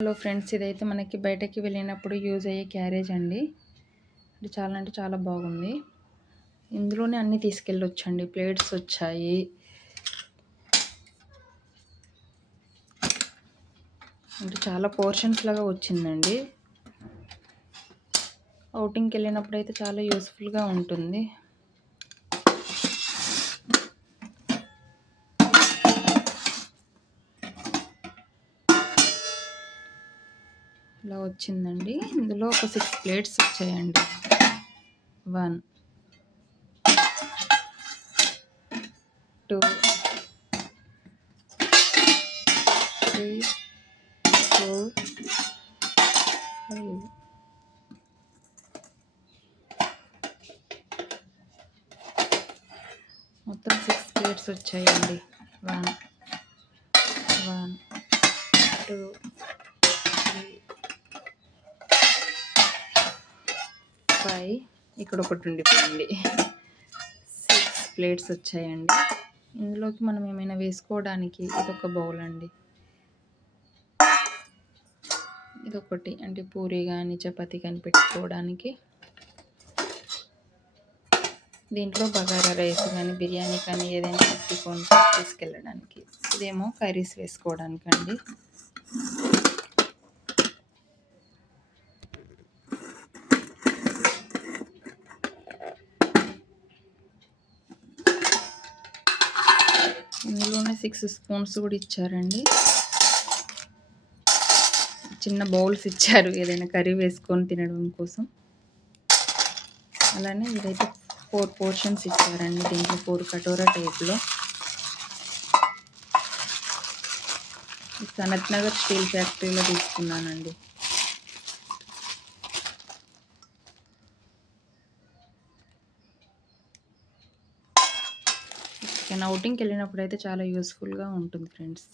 Hello friends, ఇదైతే మనకి బయటకి వెళ్ళినప్పుడు యూజ్ అయ్యే క్యారేజ్ అండి. ఇది చాలా అంటే చాలా బాగుంది. ఇందులోనే అన్నీ తీసుకెళ్ళొచ్చండి. ప్లేట్స్ వచ్చాయి, అంటే చాలా పోర్షన్స్ లాగా వచ్చిందండి. అవుటింగ్కి వెళ్ళినప్పుడు అయితే చాలా యూస్ఫుల్గా ఉంటుంది. ఇలా వచ్చిందండి. ఇందులో ఒక 6 ప్లేట్స్ వచ్చాయండి. 1 2 3 4 5 మొత్తం 6 ప్లేట్స్ వచ్చాయండి. 1 2 3 5 ఇక్కడ ఒకటి ఉండిపోయింది. 6 ప్లేట్స్ వచ్చాయండి. ఇందులోకి మనం ఏమైనా వేసుకోవడానికి ఇదొక బౌల్ అండి. ఇదొకటి, అంటే పూరి కానీ చపాతీ కానీ పెట్టుకోవడానికి. దీంట్లో బగారా రైస్ కానీ బిర్యానీ కానీ ఏదైనా పెట్టుకొని తీసుకెళ్ళడానికి. ఇదేమో కర్రీస్ వేసుకోవడానికి అండి. ఇందులోనే 6 స్పూన్స్ కూడా ఇచ్చారండి. చిన్న బౌల్స్ ఇచ్చారు ఏదైనా కర్రీ వేసుకొని తినడం కోసం. అలానే ఇదైతే 4 పోర్షన్స్ ఇచ్చారండి. దీంట్లో 4 కటోరా టైప్లో. సనత్ నగర్ స్టీల్ ఫ్యాక్టరీలో తీసుకున్నానండి. అవుటింగ్కి వెళ్ళినప్పుడు అయితే చాలా యూస్ఫుల్గా ఉంటుంది ఫ్రెండ్స్.